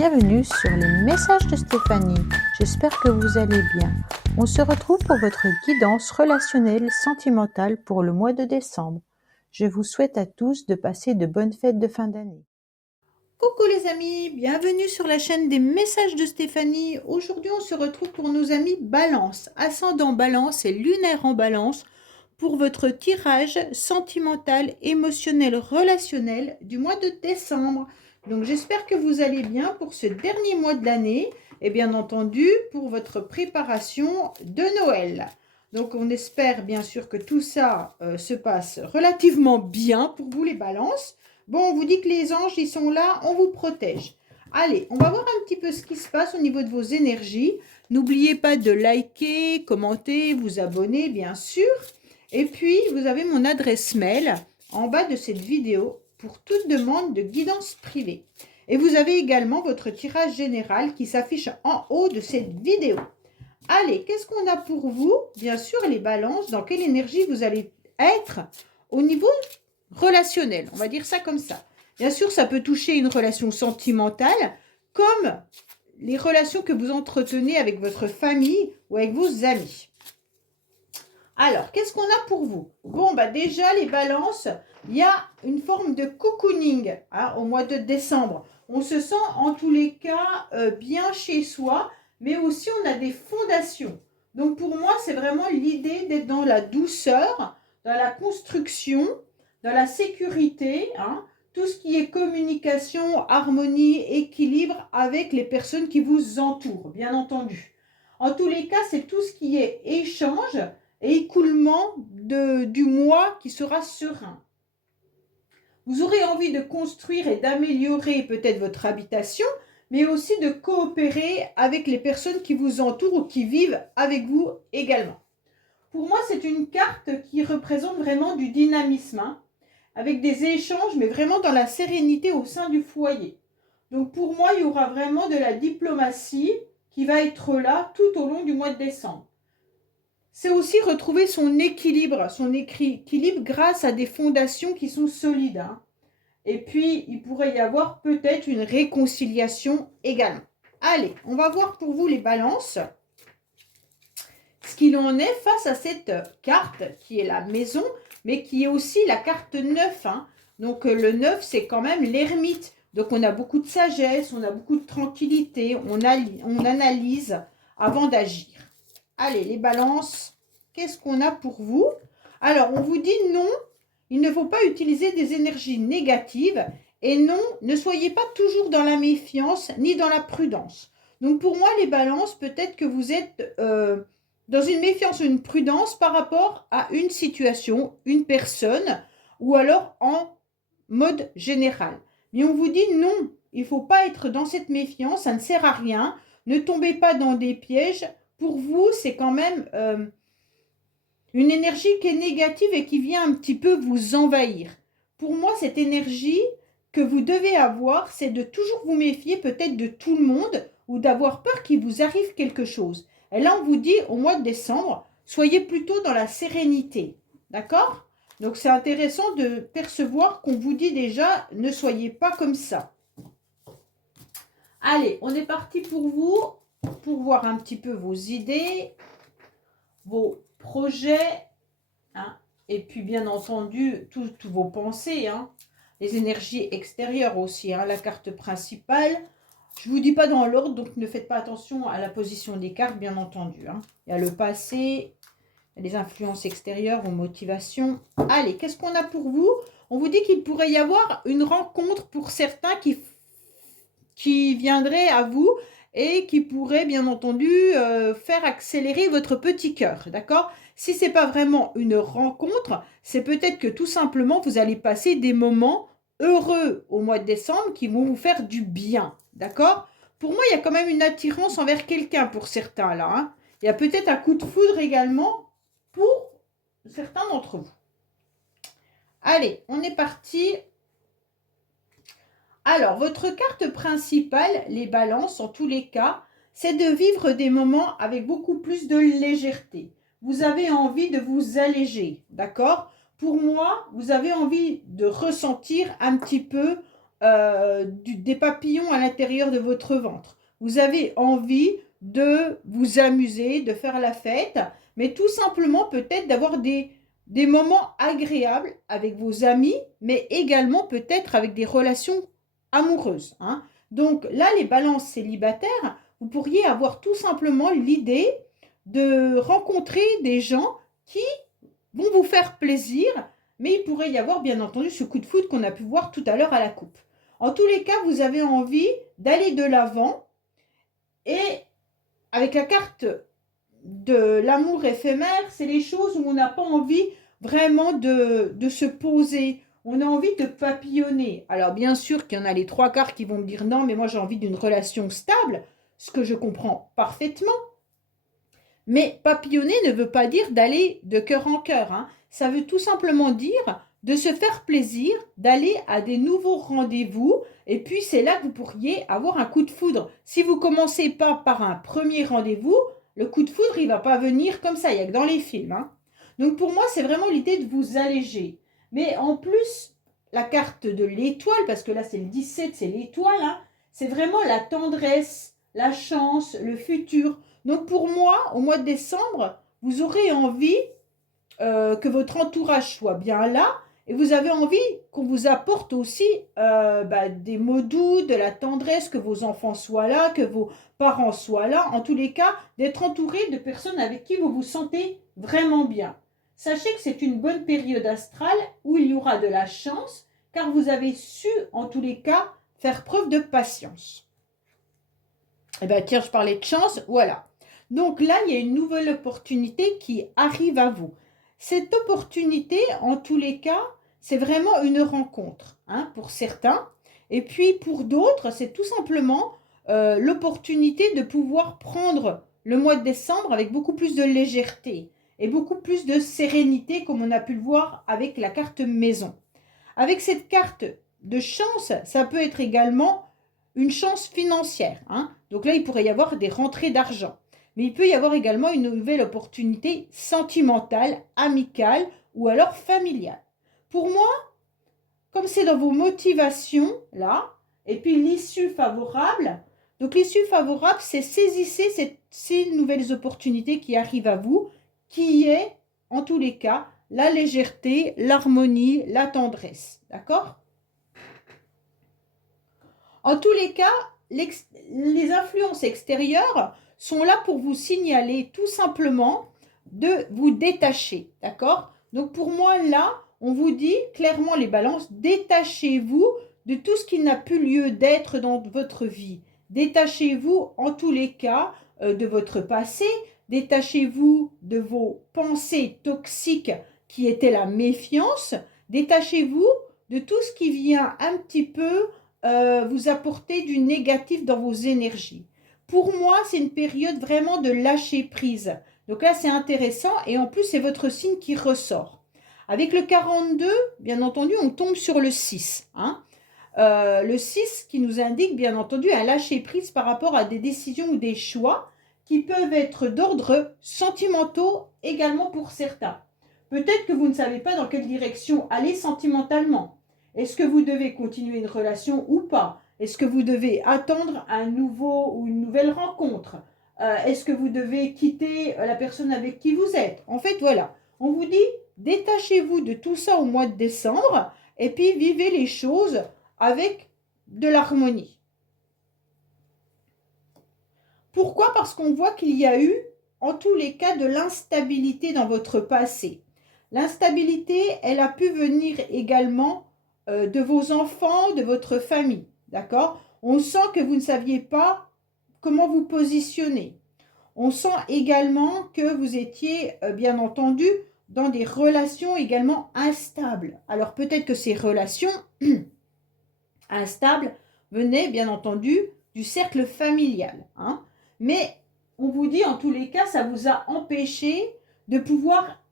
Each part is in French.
bienvenue sur les messages de Stéphanie. J'espère que vous allez bien. On se retrouve pour votre guidance relationnelle sentimentale pour le mois de décembre. Je vous souhaite à tous de passer de bonnes fêtes de fin d'année. Coucou les amis, bienvenue sur la chaîne des messages de Stéphanie. Aujourd'hui, on se retrouve pour nos amis Balance, ascendant Balance et lunaire en Balance pour votre tirage sentimental, émotionnel, relationnel du mois de décembre. Donc j'espère que vous allez bien pour ce dernier mois de l'année et bien entendu pour votre préparation de Noël. Donc on espère bien sûr que tout ça se passe relativement bien pour vous les balances. Bon, on vous dit que les anges, ils sont là, on vous protège. Allez, on va voir un petit peu ce qui se passe au niveau de vos énergies. N'oubliez pas de liker, commenter, vous abonner bien sûr. Et puis, vous avez mon adresse mail en bas de cette vidéo pour toute demande de guidance privée. Et vous avez également votre tirage général qui s'affiche en haut de cette vidéo. Allez, qu'est-ce qu'on a pour vous? Bien sûr, les balances, dans quelle énergie vous allez être au niveau relationnel. On va dire ça comme ça. Bien sûr, ça peut toucher une relation sentimentale comme les relations que vous entretenez avec votre famille ou avec vos amis. Alors, qu'est-ce qu'on a pour vous? Bon, bah déjà, les balances, il y a une forme de cocooning au mois de décembre. On se sent en tous les cas bien chez soi, mais aussi on a des fondations. Donc pour moi, c'est vraiment l'idée d'être dans la douceur, dans la construction, dans la sécurité, tout ce qui est communication, harmonie, équilibre avec les personnes qui vous entourent, bien entendu. En tous les cas, c'est tout ce qui est échange et écoulement du mois qui sera serein. Vous aurez envie de construire et d'améliorer peut-être votre habitation, mais aussi de coopérer avec les personnes qui vous entourent ou qui vivent avec vous également. Pour moi, c'est une carte qui représente vraiment du dynamisme, avec des échanges, mais vraiment dans la sérénité au sein du foyer. Donc pour moi, il y aura vraiment de la diplomatie qui va être là tout au long du mois de décembre. C'est aussi retrouver son équilibre grâce à des fondations qui sont solides. Et puis, il pourrait y avoir peut-être une réconciliation également. Allez, on va voir pour vous les balances ce qu'il en est face à cette carte qui est la maison, mais qui est aussi la carte 9. Donc, le 9, c'est quand même l'ermite. Donc, on a beaucoup de sagesse, on a beaucoup de tranquillité, on analyse avant d'agir. Allez, les balances, qu'est-ce qu'on a pour vous? Alors, on vous dit non, il ne faut pas utiliser des énergies négatives. Et non, ne soyez pas toujours dans la méfiance ni dans la prudence. Donc, pour moi, les balances, peut-être que vous êtes dans une méfiance ou une prudence par rapport à une situation, une personne, ou alors en mode général. Mais on vous dit non, il ne faut pas être dans cette méfiance, ça ne sert à rien. Ne tombez pas dans des pièges. Pour vous, c'est quand même une énergie qui est négative et qui vient un petit peu vous envahir. Pour moi, cette énergie que vous devez avoir, c'est de toujours vous méfier peut-être de tout le monde ou d'avoir peur qu'il vous arrive quelque chose. Et là, on vous dit au mois de décembre, soyez plutôt dans la sérénité. D'accord? Donc, c'est intéressant de percevoir qu'on vous dit déjà, ne soyez pas comme ça. Allez, on est parti pour vous, pour voir un petit peu vos idées, vos projets, et puis bien entendu, toutes vos pensées, les énergies extérieures aussi, la carte principale. Je ne vous dis pas dans l'ordre, donc ne faites pas attention à la position des cartes, bien entendu. Il y a le passé, il y a les influences extérieures, vos motivations. Allez, qu'est-ce qu'on a pour vous? On vous dit qu'il pourrait y avoir une rencontre pour certains qui viendraient à vous et qui pourrait bien entendu faire accélérer votre petit cœur, d'accord? Si ce n'est pas vraiment une rencontre, c'est peut-être que tout simplement vous allez passer des moments heureux au mois de décembre qui vont vous faire du bien, d'accord? Pour moi, il y a quand même une attirance envers quelqu'un pour certains là. Il y a peut-être un coup de foudre également pour certains d'entre vous. Allez, on est parti. Alors, votre carte principale, les balances, en tous les cas, c'est de vivre des moments avec beaucoup plus de légèreté. Vous avez envie de vous alléger, d'accord? Pour moi, vous avez envie de ressentir un petit peu des papillons à l'intérieur de votre ventre. Vous avez envie de vous amuser, de faire la fête, mais tout simplement peut-être d'avoir des moments agréables avec vos amis, mais également peut-être avec des relations amoureuses, hein. Donc là, les balances célibataires, vous pourriez avoir tout simplement l'idée de rencontrer des gens qui vont vous faire plaisir, mais il pourrait y avoir bien entendu ce coup de foudre qu'on a pu voir tout à l'heure à la coupe. En tous les cas, vous avez envie d'aller de l'avant et avec la carte de l'amour éphémère, c'est les choses où on n'a pas envie vraiment de se poser. On a envie de papillonner. Alors bien sûr qu'il y en a les trois quarts qui vont me dire non, mais moi j'ai envie d'une relation stable, ce que je comprends parfaitement. Mais papillonner ne veut pas dire d'aller de cœur en cœur, hein. Ça veut tout simplement dire de se faire plaisir, d'aller à des nouveaux rendez-vous. Et puis c'est là que vous pourriez avoir un coup de foudre. Si vous ne commencez pas par un premier rendez-vous, le coup de foudre, il ne va pas venir comme ça, il n'y a que dans les films, hein. Donc pour moi, c'est vraiment l'idée de vous alléger. Mais en plus, la carte de l'étoile, parce que là c'est le 17, c'est l'étoile, hein, c'est vraiment la tendresse, la chance, le futur. Donc pour moi, au mois de décembre, vous aurez envie que votre entourage soit bien là et vous avez envie qu'on vous apporte aussi des mots doux, de la tendresse, que vos enfants soient là, que vos parents soient là. En tous les cas, d'être entouré de personnes avec qui vous vous sentez vraiment bien. Sachez que c'est une bonne période astrale où il y aura de la chance car vous avez su, en tous les cas, faire preuve de patience. Eh bien, tiens, je parlais de chance, voilà. Donc là, il y a une nouvelle opportunité qui arrive à vous. Cette opportunité, en tous les cas, c'est vraiment une rencontre, hein, pour certains. Et puis pour d'autres, c'est tout simplement l'opportunité de pouvoir prendre le mois de décembre avec beaucoup plus de légèreté et beaucoup plus de sérénité, comme on a pu le voir avec la carte maison. Avec cette carte de chance, ça peut être également une chance financière, hein. Donc là, il pourrait y avoir des rentrées d'argent. Mais il peut y avoir également une nouvelle opportunité sentimentale, amicale ou alors familiale. Pour moi, comme c'est dans vos motivations, là, et puis l'issue favorable, donc l'issue favorable, c'est saisissez ces nouvelles opportunités qui arrivent à vous, qui est, en tous les cas, la légèreté, l'harmonie, la tendresse. D'accord? En tous les cas, les influences extérieures sont là pour vous signaler tout simplement de vous détacher. D'accord? Donc pour moi, là, on vous dit clairement les balances, détachez-vous de tout ce qui n'a plus lieu d'être dans votre vie. Détachez-vous en tous les cas de votre passé. Détachez-vous de vos pensées toxiques qui étaient la méfiance. Détachez-vous de tout ce qui vient un petit peu vous apporter du négatif dans vos énergies. Pour moi, c'est une période vraiment de lâcher prise. Donc là, c'est intéressant et en plus, c'est votre signe qui ressort. Avec le 42, bien entendu, on tombe sur le 6, hein. Le 6 qui nous indique, bien entendu, un lâcher prise par rapport à des décisions ou des choix qui peuvent être d'ordre sentimentaux également pour certains. Peut-être que vous ne savez pas dans quelle direction aller sentimentalement. Est-ce que vous devez continuer une relation ou pas? Est-ce que vous devez attendre un nouveau ou une nouvelle rencontre? Est-ce que vous devez quitter la personne avec qui vous êtes? En fait, voilà. On vous dit, détachez-vous de tout ça au mois de décembre et puis vivez les choses avec de l'harmonie. Pourquoi? Parce qu'on voit qu'il y a eu, en tous les cas, de l'instabilité dans votre passé. L'instabilité, elle a pu venir également de vos enfants, de votre famille. D'accord? On sent que vous ne saviez pas comment vous positionner. On sent également que vous étiez, bien entendu, dans des relations également instables. Alors peut-être que ces relations instables venaient, bien entendu, du cercle familial, hein. Mais on vous dit, en tous les cas, ça vous a empêché de pouvoir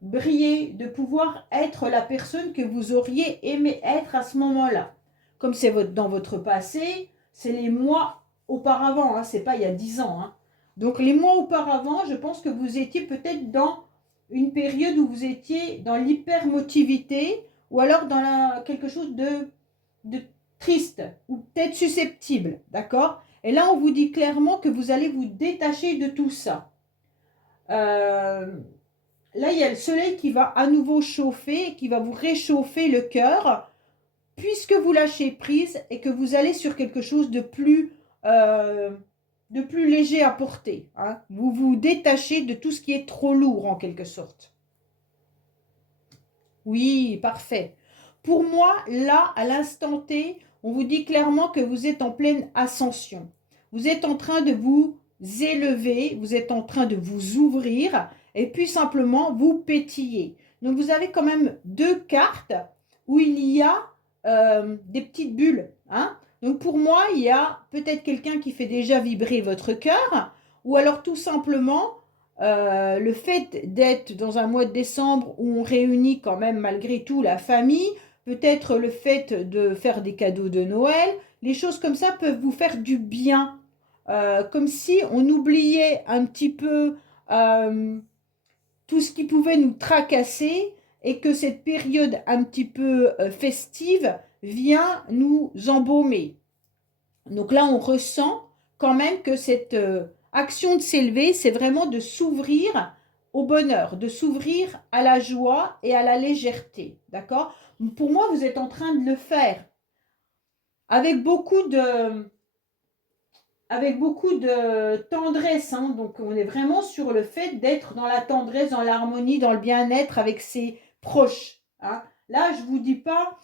briller, de pouvoir être la personne que vous auriez aimé être à ce moment-là. Comme c'est dans votre passé, c'est les mois auparavant, hein, c'est pas il y a 10 ans, hein. Donc les mois auparavant, je pense que vous étiez peut-être dans une période où vous étiez dans l'hypermotivité ou alors dans quelque chose de triste ou peut-être susceptible, d'accord? Et là, on vous dit clairement que vous allez vous détacher de tout ça. Là, il y a le soleil qui va à nouveau chauffer, qui va vous réchauffer le cœur, puisque vous lâchez prise et que vous allez sur quelque chose de plus léger à porter. Hein. Vous vous détachez de tout ce qui est trop lourd, en quelque sorte. Oui, parfait. Pour moi, là, à l'instant T, on vous dit clairement que vous êtes en pleine ascension. Vous êtes en train de vous élever, vous êtes en train de vous ouvrir et puis simplement vous pétiller. Donc, vous avez quand même deux cartes où il y a des petites bulles. Hein. Donc, pour moi, il y a peut-être quelqu'un qui fait déjà vibrer votre cœur ou alors tout simplement le fait d'être dans un mois de décembre où on réunit quand même malgré tout la famille, peut-être le fait de faire des cadeaux de Noël, les choses comme ça peuvent vous faire du bien. Comme si on oubliait un petit peu tout ce qui pouvait nous tracasser et que cette période un petit peu festive vient nous embaumer. Donc là, on ressent quand même que cette action de s'élever, c'est vraiment de s'ouvrir au bonheur, de s'ouvrir à la joie et à la légèreté. D'accord? Pour moi, vous êtes en train de le faire avec avec beaucoup de tendresse. Hein. Donc, on est vraiment sur le fait d'être dans la tendresse, dans l'harmonie, dans le bien-être avec ses proches. Hein. Là, je ne vous dis pas,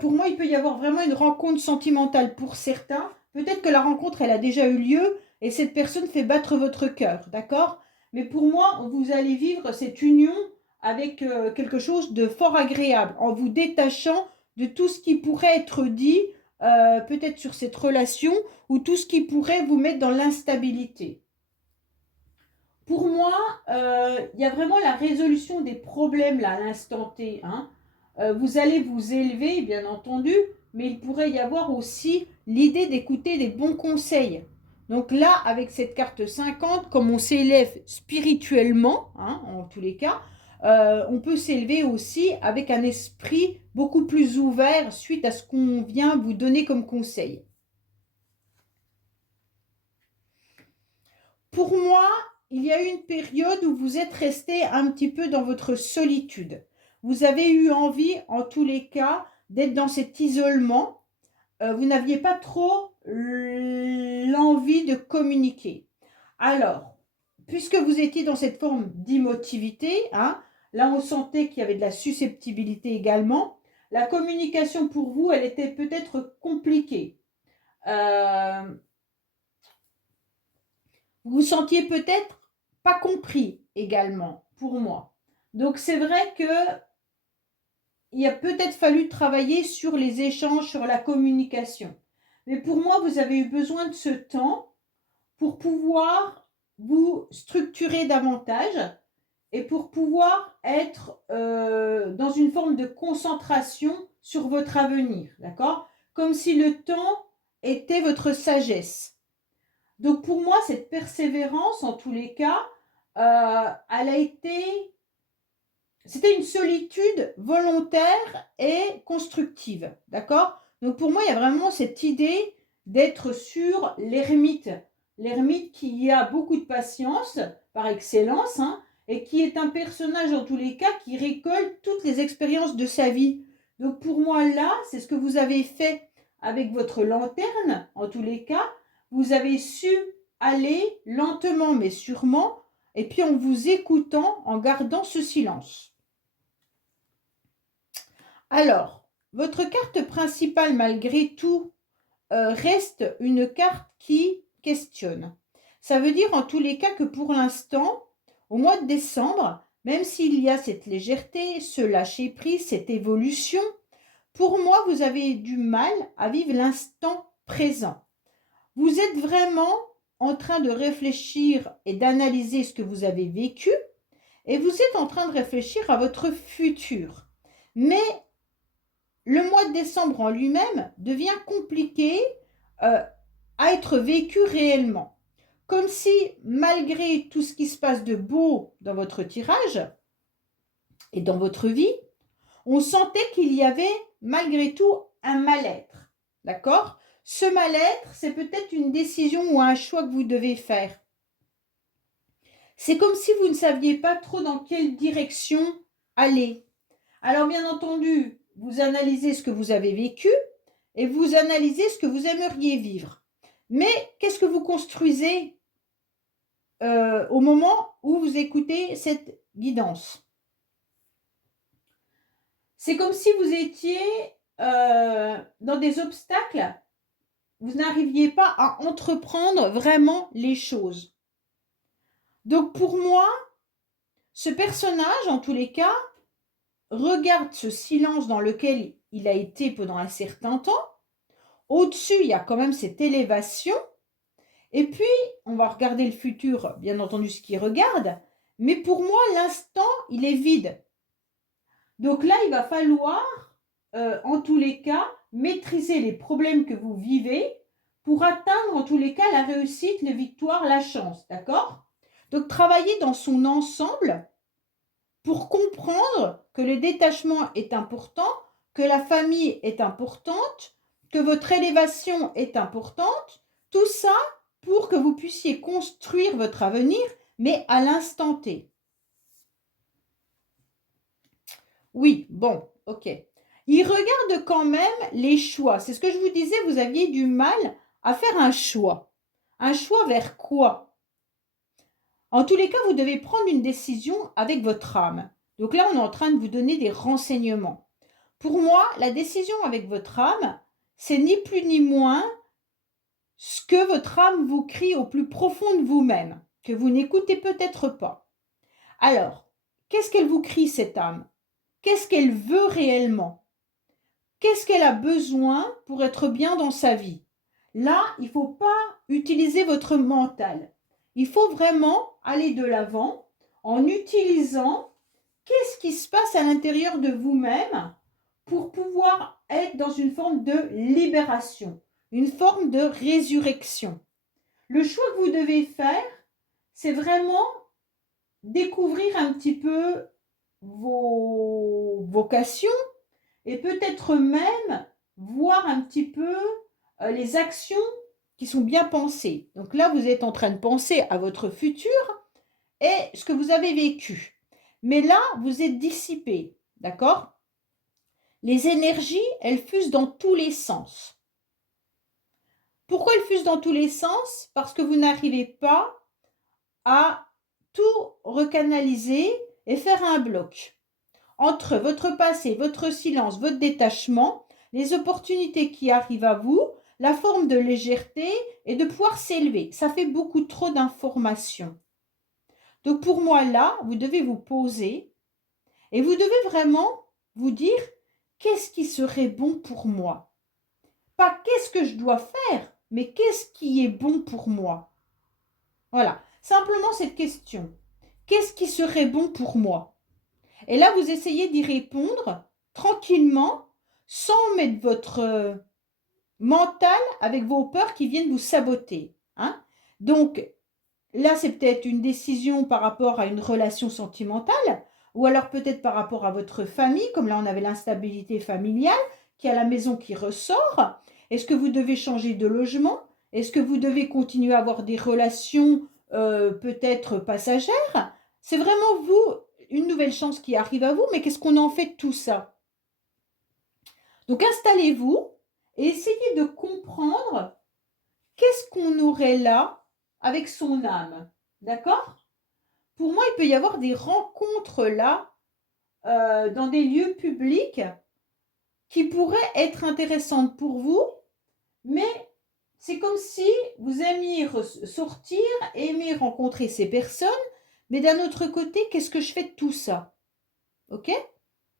pour moi, il peut y avoir vraiment une rencontre sentimentale pour certains. Peut-être que la rencontre, elle a déjà eu lieu et cette personne fait battre votre cœur, d'accord? Mais pour moi, vous allez vivre cette union avec quelque chose de fort agréable, en vous détachant de tout ce qui pourrait être dit, peut-être sur cette relation, ou tout ce qui pourrait vous mettre dans l'instabilité. Pour moi, il y a vraiment la résolution des problèmes là à l'instant T. Hein. Vous allez vous élever, bien entendu, mais il pourrait y avoir aussi l'idée d'écouter des bons conseils. Donc là, avec cette carte 50, comme on s'élève spirituellement, hein, en tous les cas, on peut s'élever aussi avec un esprit beaucoup plus ouvert suite à ce qu'on vient vous donner comme conseil. Pour moi, il y a eu une période où vous êtes resté un petit peu dans votre solitude. Vous avez eu envie, en tous les cas, d'être dans cet isolement. Vous n'aviez pas trop l'envie de communiquer. Alors, puisque vous étiez dans cette forme d'émotivité, hein, là on sentait qu'il y avait de la susceptibilité également, la communication pour vous, elle était peut-être compliquée. Vous vous sentiez peut-être pas compris également, pour moi. Donc c'est vrai que il a peut-être fallu travailler sur les échanges, sur la communication. Mais pour moi, vous avez eu besoin de ce temps pour pouvoir vous structurer davantage et pour pouvoir être dans une forme de concentration sur votre avenir, d'accord? Comme si le temps était votre sagesse. Donc pour moi, cette persévérance, en tous les cas, elle a été... C'était une solitude volontaire et constructive, d'accord? Donc pour moi, il y a vraiment cette idée d'être sur l'ermite. L'ermite qui a beaucoup de patience, par excellence, hein, et qui est un personnage, en tous les cas, qui récolte toutes les expériences de sa vie. Donc pour moi, là, c'est ce que vous avez fait avec votre lanterne, en tous les cas. Vous avez su aller lentement mais sûrement, et puis en vous écoutant, en gardant ce silence. Alors, votre carte principale, malgré tout, reste une carte qui questionne. Ça veut dire en tous les cas que pour l'instant, au mois de décembre, même s'il y a cette légèreté, ce lâcher-prise, cette évolution, pour moi, vous avez du mal à vivre l'instant présent. Vous êtes vraiment en train de réfléchir et d'analyser ce que vous avez vécu et vous êtes en train de réfléchir à votre futur. Mais le mois de décembre en lui-même devient compliqué à être vécu réellement. Comme si, malgré tout ce qui se passe de beau dans votre tirage et dans votre vie, on sentait qu'il y avait malgré tout un mal-être. D'accord? Ce mal-être, c'est peut-être une décision ou un choix que vous devez faire. C'est comme si vous ne saviez pas trop dans quelle direction aller. Alors, bien entendu, vous analysez ce que vous avez vécu et vous analysez ce que vous aimeriez vivre. Mais qu'est-ce que vous construisez au moment où vous écoutez cette guidance? C'est comme si vous étiez dans des obstacles, vous n'arriviez pas à entreprendre vraiment les choses. Donc pour moi, ce personnage, en tous les cas, regarde ce silence dans lequel il a été pendant un certain temps. Au-dessus, il y a quand même cette élévation. Et puis, on va regarder le futur, bien entendu, ce qu'il regarde. Mais pour moi, l'instant, il est vide. Donc là, il va falloir, en tous les cas, maîtriser les problèmes que vous vivez pour atteindre, en tous les cas, la réussite, la victoire, la chance. D'accord? Donc, travailler dans son ensemble pour comprendre que le détachement est important, que la famille est importante, que votre élévation est importante. Tout ça pour que vous puissiez construire votre avenir, mais à l'instant T. Oui, bon, ok. Il regarde quand même les choix. C'est ce que je vous disais, vous aviez du mal à faire un choix. Un choix vers quoi? En tous les cas, vous devez prendre une décision avec votre âme. Donc là, on est en train de vous donner des renseignements. Pour moi, la décision avec votre âme, c'est ni plus ni moins ce que votre âme vous crie au plus profond de vous-même, que vous n'écoutez peut-être pas. Alors, qu'est-ce qu'elle vous crie, cette âme? Qu'est-ce qu'elle veut réellement? Qu'est-ce qu'elle a besoin pour être bien dans sa vie? Là, il ne faut pas utiliser votre mental. Il faut vraiment aller de l'avant en utilisant qu'est-ce qui se passe à l'intérieur de vous-même pour pouvoir être dans une forme de libération, une forme de résurrection. Le choix que vous devez faire, c'est vraiment découvrir un petit peu vos vocations et peut-être même voir un petit peu les actions qui sont bien pensées. Donc là, vous êtes en train de penser à votre futur et ce que vous avez vécu. Mais là, vous êtes dissipé, d'accord? Les énergies, elles fusent dans tous les sens. Pourquoi elles fusent dans tous les sens? Parce que vous n'arrivez pas à tout recanaliser et faire un bloc entre votre passé, votre silence, votre détachement, les opportunités qui arrivent à vous, la forme de légèreté et de pouvoir s'élever. Ça fait beaucoup trop d'informations. Donc pour moi, là, vous devez vous poser et vous devez vraiment vous dire qu'est-ce qui serait bon pour moi? Pas qu'est-ce que je dois faire, mais qu'est-ce qui est bon pour moi? Voilà, simplement cette question. Qu'est-ce qui serait bon pour moi? Et là, vous essayez d'y répondre tranquillement, sans mettre votre mental avec vos peurs qui viennent vous saboter. Hein? Donc, là, c'est peut-être une décision par rapport à une relation sentimentale, ou alors peut-être par rapport à votre famille, comme là, on avait l'instabilité familiale, qui a la maison qui ressort. Est-ce que vous devez changer de logement? Est-ce que vous devez continuer à avoir des relations peut-être passagères? C'est vraiment vous, une nouvelle chance qui arrive à vous, mais qu'est-ce qu'on en fait de tout ça? Donc installez-vous et essayez de comprendre qu'est-ce qu'on aurait là avec son âme. D'accord? Pour moi, il peut y avoir des rencontres là, dans des lieux publics qui pourraient être intéressantes pour vous, mais c'est comme si vous aimiez sortir, aimiez rencontrer ces personnes, mais d'un autre côté, qu'est-ce que je fais de tout ça? Ok?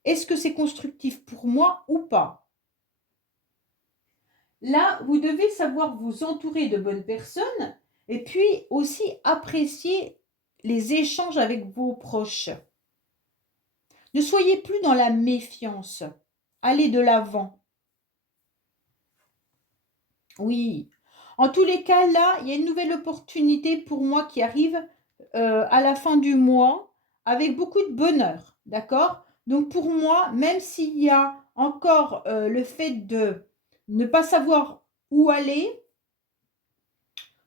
Est-ce que c'est constructif pour moi ou pas? Là, vous devez savoir vous entourer de bonnes personnes et puis aussi apprécier les échanges avec vos proches. Ne soyez plus dans la méfiance. Allez de l'avant. Oui. En tous les cas, là, il y a une nouvelle opportunité pour moi qui arrive à la fin du mois avec beaucoup de bonheur. D'accord? Donc pour moi, même s'il y a encore le fait de ne pas savoir où aller,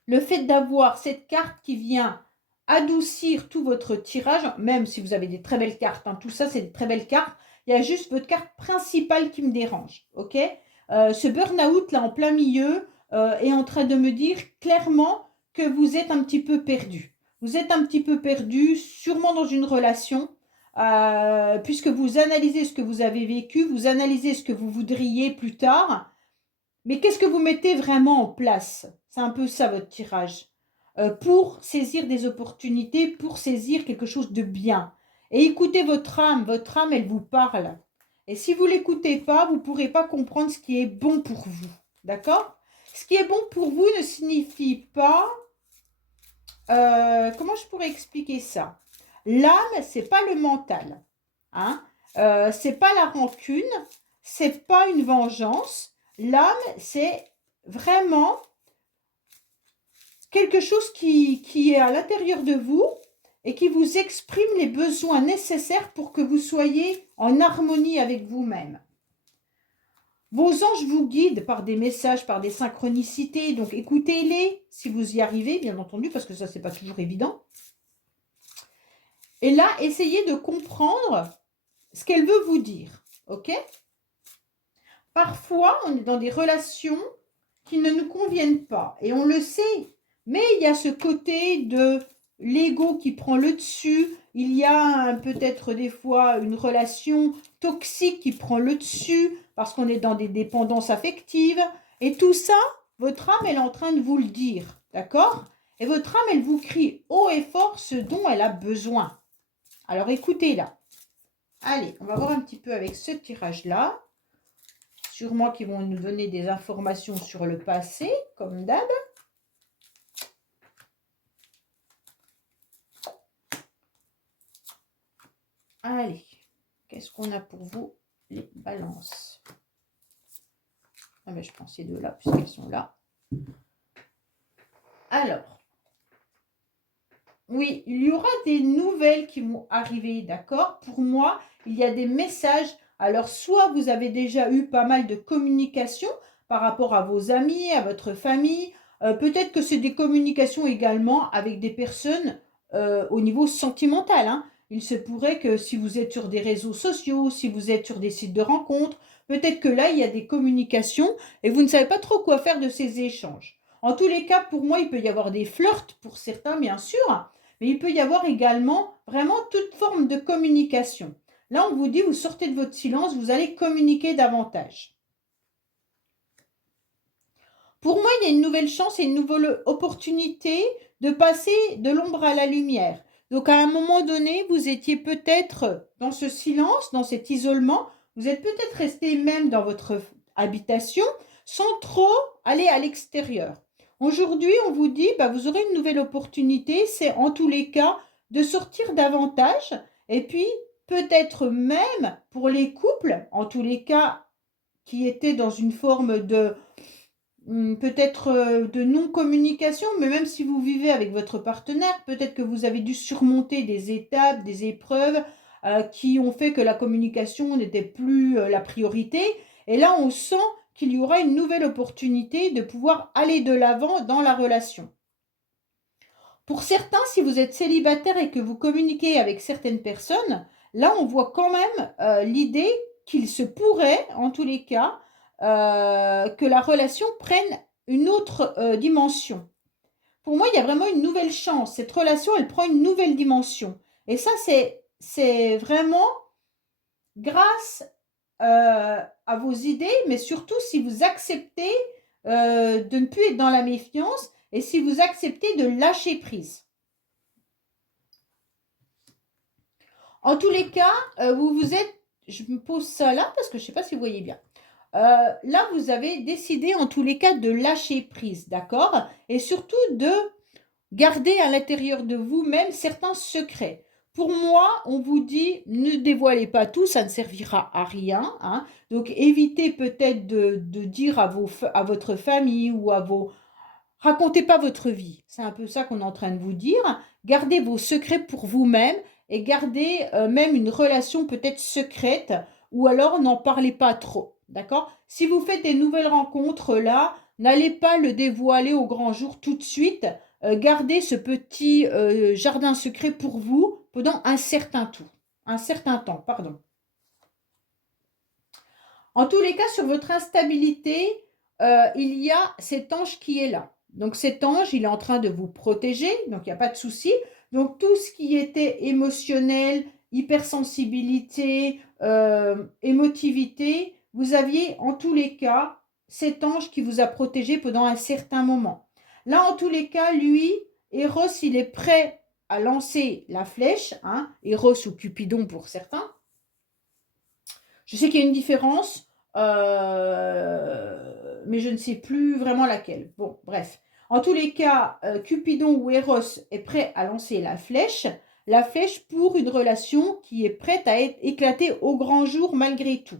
le fait d'avoir cette carte qui vient adoucir tout votre tirage, même si vous avez des très belles cartes, hein, tout ça c'est des très belles cartes, il y a juste votre carte principale qui me dérange, ok? Ce burn-out là en plein milieu est en train de me dire clairement que vous êtes un petit peu perdu. Vous êtes un petit peu perdu, sûrement dans une relation, puisque vous analysez ce que vous avez vécu, vous analysez ce que vous voudriez plus tard, mais qu'est-ce que vous mettez vraiment en place? C'est un peu ça votre tirage. Pour saisir des opportunités, pour saisir quelque chose de bien. Et écoutez votre âme, elle vous parle. Et si vous ne l'écoutez pas, vous ne pourrez pas comprendre ce qui est bon pour vous. D'accord? Ce qui est bon pour vous ne signifie pas... comment je pourrais expliquer ça? L'âme, c'est pas le mental. Hein? C'est pas la rancune, c'est pas une vengeance. L'âme, c'est vraiment quelque chose qui est à l'intérieur de vous et qui vous exprime les besoins nécessaires pour que vous soyez en harmonie avec vous-même. Vos anges vous guident par des messages, par des synchronicités, donc écoutez-les si vous y arrivez, bien entendu, parce que ça, c'est pas toujours évident. Et là, essayez de comprendre ce qu'elle veut vous dire, ok? Parfois, on est dans des relations qui ne nous conviennent pas, et on le sait, mais il y a ce côté de l'ego qui prend le dessus, il y a peut-être des fois une relation toxique qui prend le dessus, parce qu'on est dans des dépendances affectives, et tout ça, votre âme, elle est en train de vous le dire, d'accord? Et votre âme, elle vous crie haut et fort ce dont elle a besoin. Alors écoutez-la. Allez, on va voir un petit peu avec ce tirage-là. Sûrement qu'ils vont nous donner des informations sur le passé, comme d'hab. Allez, qu'est-ce qu'on a pour vous, les balances? Ah ben, je prends ces deux-là, puisqu'elles sont là. Alors, oui, il y aura des nouvelles qui vont arriver, d'accord? Pour moi, il y a des messages. Alors, soit vous avez déjà eu pas mal de communication par rapport à vos amis, à votre famille. Peut-être que c'est des communications également avec des personnes au niveau sentimental, hein. Il se pourrait que si vous êtes sur des réseaux sociaux, si vous êtes sur des sites de rencontres, peut-être que là, il y a des communications et vous ne savez pas trop quoi faire de ces échanges. En tous les cas, pour moi, il peut y avoir des flirts pour certains, bien sûr, mais il peut y avoir également vraiment toute forme de communication. Là, on vous dit, vous sortez de votre silence, vous allez communiquer davantage. Pour moi, il y a une nouvelle chance et une nouvelle opportunité de passer de l'ombre à la lumière. Donc, à un moment donné, vous étiez peut-être dans ce silence, dans cet isolement. Vous êtes peut-être resté même dans votre habitation sans trop aller à l'extérieur. Aujourd'hui, on vous dit, vous aurez une nouvelle opportunité. C'est en tous les cas de sortir davantage. Et puis, peut-être même pour les couples, en tous les cas, qui étaient dans une forme de peut-être de non-communication, mais même si vous vivez avec votre partenaire, peut-être que vous avez dû surmonter des étapes, des épreuves qui ont fait que la communication n'était plus la priorité. Et là, on sent qu'il y aura une nouvelle opportunité de pouvoir aller de l'avant dans la relation. Pour certains, si vous êtes célibataire et que vous communiquez avec certaines personnes, là, on voit quand même l'idée qu'il se pourrait, en tous les cas, que la relation prenne une autre dimension. Pour moi, il y a vraiment une nouvelle chance. Cette relation, elle prend une nouvelle dimension. Et ça, c'est vraiment grâce à vos idées, mais surtout si vous acceptez de ne plus être dans la méfiance et si vous acceptez de lâcher prise. En tous les cas, vous vous êtes... Je me pose ça là parce que je ne sais pas si vous voyez bien. Là, vous avez décidé en tous les cas de lâcher prise, d'accord? Et surtout de garder à l'intérieur de vous-même certains secrets. Pour moi, on vous dit, ne dévoilez pas tout, ça ne servira à rien, hein. Donc, évitez peut-être de dire à votre famille ou à vos... Racontez pas votre vie. C'est un peu ça qu'on est en train de vous dire. Gardez vos secrets pour vous-même et gardez même une relation peut-être secrète ou alors n'en parlez pas trop, d'accord? Si vous faites des nouvelles rencontres là, n'allez pas le dévoiler au grand jour tout de suite. Gardez ce petit jardin secret pour vous pendant un certain temps, pardon. En tous les cas, sur votre instabilité, il y a cet ange qui est là. Donc cet ange, il est en train de vous protéger, donc il n'y a pas de souci. Donc tout ce qui était émotionnel, hypersensibilité, émotivité, vous aviez en tous les cas cet ange qui vous a protégé pendant un certain moment. Là, en tous les cas, lui, Eros, il est prêt à lancer la flèche, hein, Eros ou Cupidon pour certains. Je sais qu'il y a une différence, mais je ne sais plus vraiment laquelle. Bon, bref. En tous les cas, Cupidon ou Eros est prêt à lancer la flèche pour une relation qui est prête à être éclatée au grand jour malgré tout.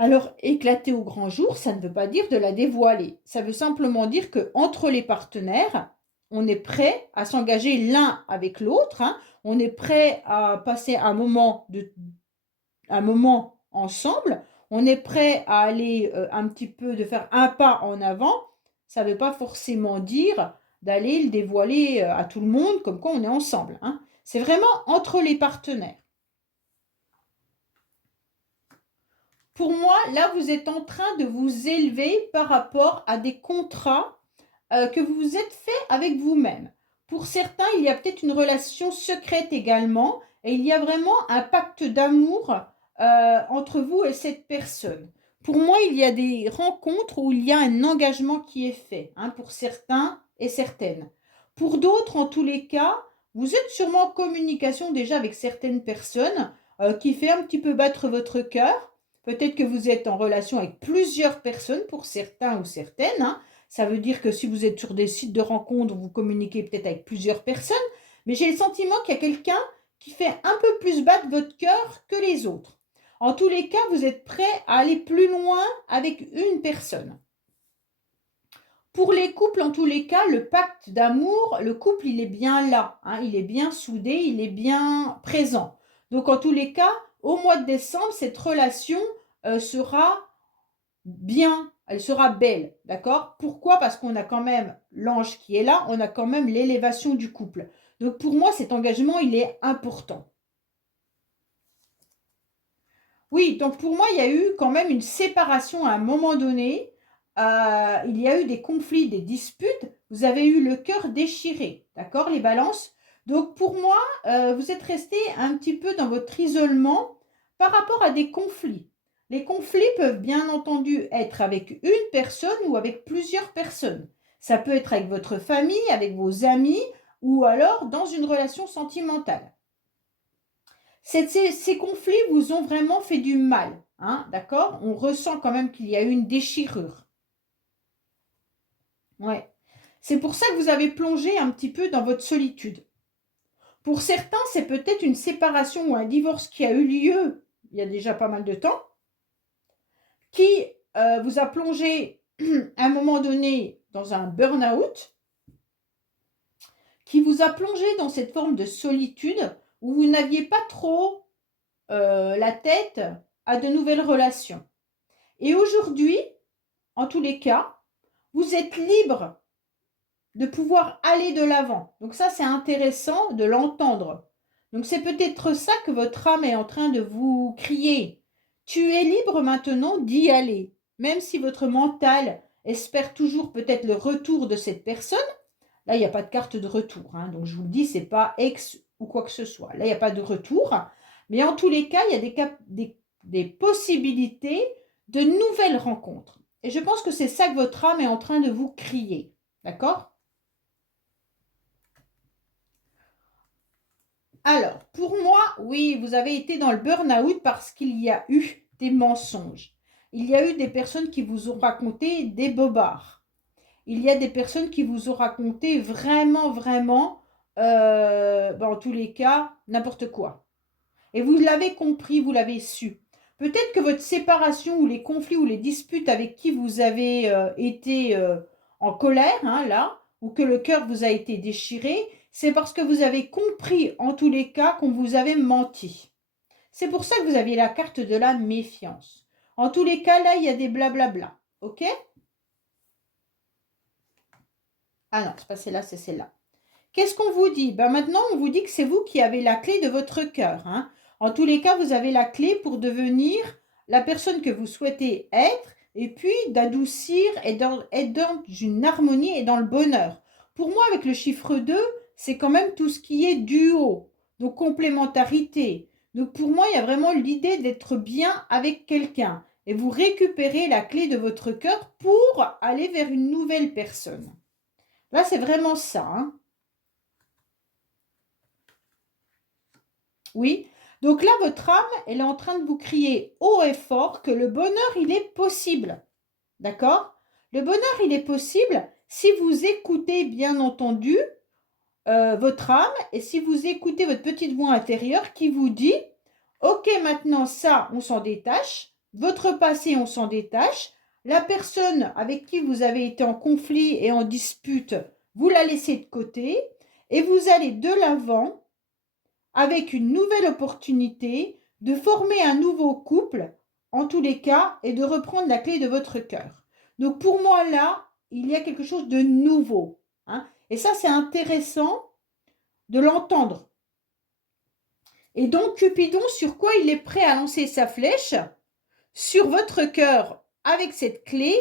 Alors, éclater au grand jour, ça ne veut pas dire de la dévoiler. Ça veut simplement dire que entre les partenaires, on est prêt à s'engager l'un avec l'autre, hein. On est prêt à passer un moment ensemble, on est prêt à aller un petit peu, de faire un pas en avant. Ça ne veut pas forcément dire d'aller le dévoiler à tout le monde comme quoi on est ensemble, hein. C'est vraiment entre les partenaires. Pour moi, là, vous êtes en train de vous élever par rapport à des contrats que vous vous êtes fait avec vous-même. Pour certains, il y a peut-être une relation secrète également, et il y a vraiment un pacte d'amour entre vous et cette personne. Pour moi, il y a des rencontres où il y a un engagement qui est fait, hein, pour certains et certaines. Pour d'autres, en tous les cas, vous êtes sûrement en communication déjà avec certaines personnes qui fait un petit peu battre votre cœur. Peut-être que vous êtes en relation avec plusieurs personnes pour certains ou certaines, hein. Ça veut dire que si vous êtes sur des sites de rencontres, vous communiquez peut-être avec plusieurs personnes, mais j'ai le sentiment qu'il y a quelqu'un qui fait un peu plus battre votre cœur que les autres. En tous les cas, vous êtes prêt à aller plus loin avec une personne. Pour les couples, en tous les cas, le pacte d'amour, le couple, il est bien là, hein, il est bien soudé, il est bien présent. Donc, en tous les cas, au mois de décembre, cette relation sera bien, elle sera belle, d'accord? Pourquoi? Parce qu'on a quand même l'ange qui est là, on a quand même l'élévation du couple. Donc pour moi, cet engagement, il est important. Oui, donc pour moi, il y a eu quand même une séparation à un moment donné. Il y a eu des conflits, des disputes. Vous avez eu le cœur déchiré, d'accord, les balances? Donc pour moi, vous êtes resté un petit peu dans votre isolement par rapport à des conflits. Les conflits peuvent bien entendu être avec une personne ou avec plusieurs personnes. Ça peut être avec votre famille, avec vos amis ou alors dans une relation sentimentale. Ces conflits vous ont vraiment fait du mal, hein, d'accord? On ressent quand même qu'il y a eu une déchirure. Ouais. C'est pour ça que vous avez plongé un petit peu dans votre solitude. Pour certains, c'est peut-être une séparation ou un divorce qui a eu lieu il y a déjà pas mal de temps, qui vous a plongé à un moment donné dans un burn-out, qui vous a plongé dans cette forme de solitude où vous n'aviez pas trop la tête à de nouvelles relations. Et aujourd'hui, en tous les cas, vous êtes libre de pouvoir aller de l'avant. Donc ça, c'est intéressant de l'entendre. Donc c'est peut-être ça que votre âme est en train de vous crier. Tu es libre maintenant d'y aller. Même si votre mental espère toujours peut-être le retour de cette personne, là, il n'y a pas de carte de retour, hein. Donc je vous le dis, c'est pas ex ou quoi que ce soit. Là, il n'y a pas de retour. Mais en tous les cas, il y a des possibilités de nouvelles rencontres. Et je pense que c'est ça que votre âme est en train de vous crier. D'accord? Alors, pour moi, oui, vous avez été dans le burn-out parce qu'il y a eu des mensonges. Il y a eu des personnes qui vous ont raconté des bobards. Il y a des personnes qui vous ont raconté vraiment, vraiment, en tous les cas, n'importe quoi. Et vous l'avez compris, vous l'avez su. Peut-être que votre séparation ou les conflits ou les disputes avec qui vous avez été en colère, hein, là, ou que le cœur vous a été déchiré, c'est parce que vous avez compris en tous les cas qu'on vous avait menti. C'est pour ça que vous aviez la carte de la méfiance. En tous les cas, là, il y a des blablabla. OK? Ah non, c'est pas celle-là, c'est celle-là. Qu'est-ce qu'on vous dit? Ben maintenant, on vous dit que c'est vous qui avez la clé de votre cœur. Hein. En tous les cas, vous avez la clé pour devenir la personne que vous souhaitez être et puis d'adoucir et être dans une harmonie et dans le bonheur. Pour moi, avec le chiffre 2, c'est quand même tout ce qui est duo, donc complémentarité. Donc pour moi, il y a vraiment l'idée d'être bien avec quelqu'un et vous récupérez la clé de votre cœur pour aller vers une nouvelle personne. Là, c'est vraiment ça. Hein. Oui. Donc là, votre âme, elle est en train de vous crier haut et fort que le bonheur, il est possible. D'accord? Le bonheur, il est possible si vous écoutez, bien entendu, votre âme et si vous écoutez votre petite voix intérieure qui vous dit, OK, maintenant ça, on s'en détache. Votre passé, on s'en détache. La personne avec qui vous avez été en conflit et en dispute, vous la laissez de côté et vous allez de l'avant avec une nouvelle opportunité de former un nouveau couple, en tous les cas, et de reprendre la clé de votre cœur. Donc pour moi, là, il y a quelque chose de nouveau. Hein, et ça, c'est intéressant de l'entendre. Et donc, Cupidon, sur quoi il est prêt à lancer sa flèche? Sur votre cœur avec cette clé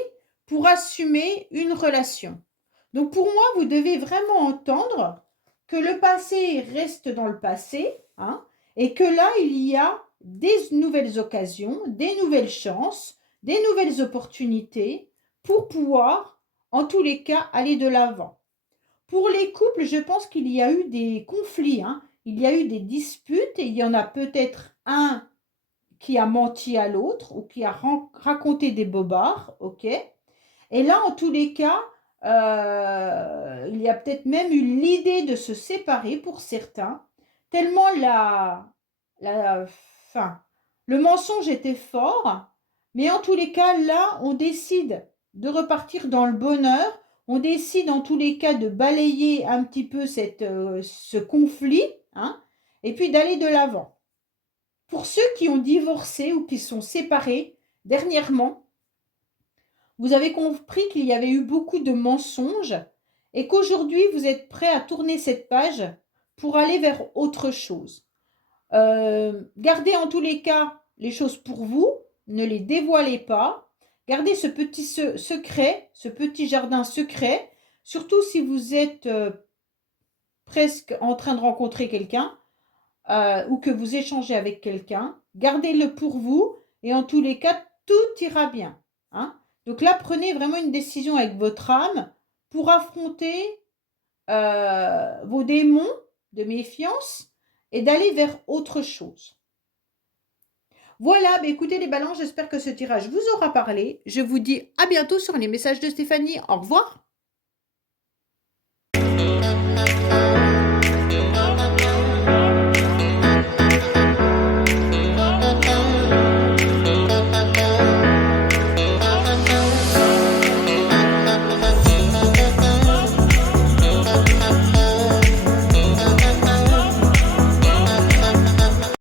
pour assumer une relation. Donc pour moi, vous devez vraiment entendre que le passé reste dans le passé, hein, et que là, il y a des nouvelles occasions, des nouvelles chances, des nouvelles opportunités pour pouvoir, en tous les cas, aller de l'avant. Pour les couples, je pense qu'il y a eu des conflits, hein, il y a eu des disputes, et il y en a peut-être un qui a menti à l'autre ou qui a raconté des bobards, ok? Et là, en tous les cas, il y a peut-être même eu l'idée de se séparer pour certains, tellement fin, le mensonge était fort, mais en tous les cas, là, on décide de repartir dans le bonheur, on décide en tous les cas de balayer un petit peu ce conflit, hein, et puis d'aller de l'avant. Pour ceux qui ont divorcé ou qui sont séparés dernièrement, vous avez compris qu'il y avait eu beaucoup de mensonges et qu'aujourd'hui, vous êtes prêts à tourner cette page pour aller vers autre chose. Gardez en tous les cas les choses pour vous, ne les dévoilez pas. Gardez ce petit secret, ce petit jardin secret, surtout si vous êtes presque en train de rencontrer quelqu'un ou que vous échangez avec quelqu'un. Gardez-le pour vous et en tous les cas, tout ira bien. Hein. Donc là, prenez vraiment une décision avec votre âme pour affronter vos démons de méfiance et d'aller vers autre chose. Voilà, écoutez les balances, j'espère que ce tirage vous aura parlé. Je vous dis à bientôt sur les messages de Stéphanie. Au revoir.